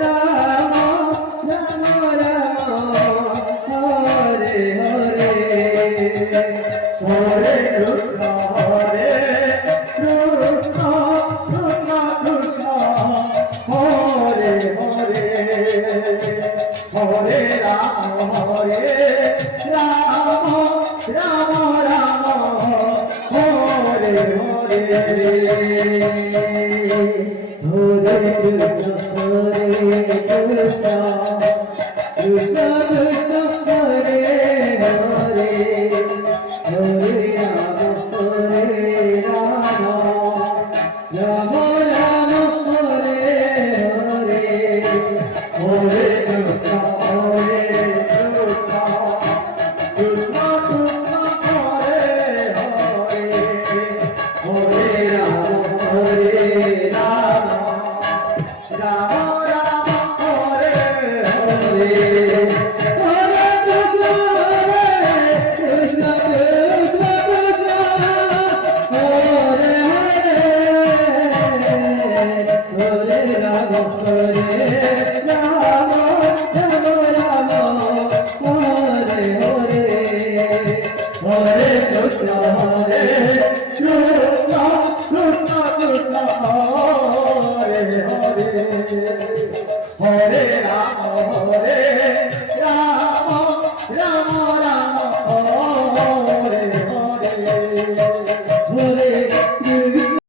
Ram Ram Ram Hare Hare Hare Krishna Hare Krishna Krishna Krishna Hare Hare Hare Ram Ram Ram Ram Hare Hare Hare Krishna Krishna Krishna Hare Hare Hare Ram Ram Ram Hare Hare Hare Krishna Hare Krishna Krishna Krishna Hare Hare Hare Ram Ram Ram Hare Hare Hare Krishna Krishna Krishna Hare Hare Ram Hare Ram Ram Ram Hare Hare Hare Krishna Hare Krishna Krishna Krishna Hare Hare Hare Ram Ram